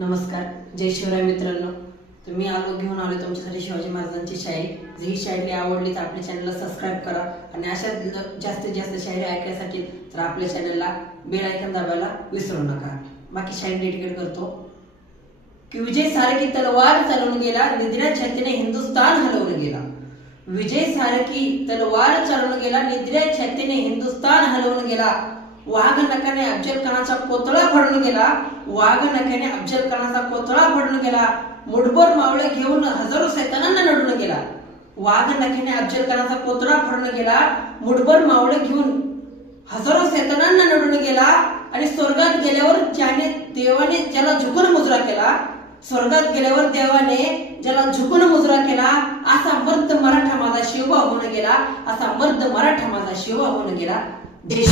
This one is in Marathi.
नमस्कार, जय शिवराय मित्रांनो. तर मी घेऊन आलो तुमच्यासाठी शिवाजी महाराजांची शायरी. जर ही शायरी आवडली तर आपल्या चॅनलला सबस्क्राईब करा आणि अशा जास्तीत जास्त शायरी ऐकण्यासाठी तर आपल्या चॅनलला बेल आयकॉन दाबायला विसरू नका. बाकी शायरी डेडिकेट करतो की विजय सारखी तलवार चालवून गेला, निद्रा छातीने हिंदुस्तान हलवून गेला. विजय सारखी तलवार चालवून गेला, निद्रा छातीने हिंदुस्तान हलवून गेला. वाघ नखाने अफजल खानाचा कोतळा फोडून गेला, वाघ नखाने अफजल खानाचा कोतळा फोडून गेला. मुठभर मावळे घेऊन हजारो सैतानांना नडून गेला. वाघ नखाने अफजल खानाचा कोतळा फोडून गेला, मुठभर मावळे घेऊन हजारो सैतानांना नडून गेला. आणि स्वर्गात गेल्यावर देवाने ज्याला झुकून मुजरा केला, स्वर्गात गेल्यावर देवाने ज्याला झुकून मुजरा केला, असा मर्द मराठा माझा शिवबा होऊन गेला, असा मर्द मराठा माझा शिवबा होऊन गेला. देश